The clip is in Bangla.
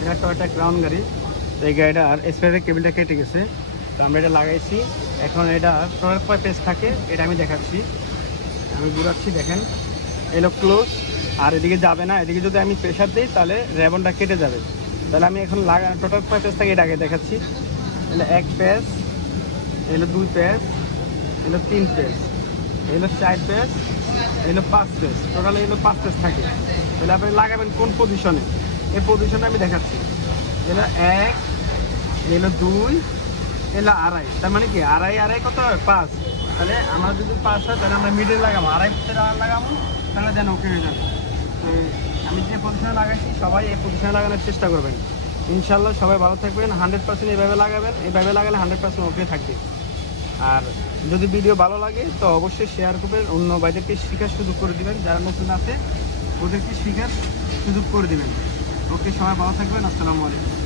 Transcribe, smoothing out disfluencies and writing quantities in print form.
এটা টয়োটা ক্রাউন গাড়ি। তো এই গাড়িটার স্পেয়ারের কেবিলটা কেটে গেছে, তো আমরা এটা লাগাইছি। এখন এটা টোটাল কয় পেজ থাকে এটা আমি দেখাচ্ছি। আমি ঘুরাচ্ছি, দেখেন এলো ক্লোজ, আর এদিকে যাবে না। এদিকে যদি আমি প্রেশার দিই তাহলে রেবনটা কেটে যাবে। তাহলে আমি এখন টোটাল কয় পেজ থাকে এটা আগে দেখাচ্ছি। এলো 1 পেজ, এলো 2 পেজ, এলো 3 পেজ, এলো 4 পেজ, এলো 5 পেজ, টোটাল এলো 5 পেজ থাকে। তাহলে আপনি লাগাবেন কোন পজিশনে, এই পজিশনে আমি দেখাচ্ছি। এলো 1, এলো 2, এলো 2.5, তার মানে কি 2.5 কত হয় 5। তাহলে আমরা যদি 5 হয় তাহলে আমরা মিডল লাগাবো, 2.5 লাগাবো, তাহলে দেন ওকে হয়ে যাবে। তো আমি যে পজিশনে লাগাইছি সবাই এই পজিশনে লাগানোর চেষ্টা করবেন। ইনশাল্লাহ সবাই ভালো থাকবেন। 100% এইভাবে লাগাবেন, এইভাবে লাগালে 100% ওকে থাকবে। আর যদি ভিডিও ভালো লাগে তো অবশ্যই শেয়ার করবেন, অন্য ভাইদেরকে শেখার সুযোগ করে দিবেন, যারা নতুন আছে ওদেরকে শেখার সুযোগ করে দিবেন। ওকে, সবাই ভালো থাকবেন। আসসালামু আলাইকুম।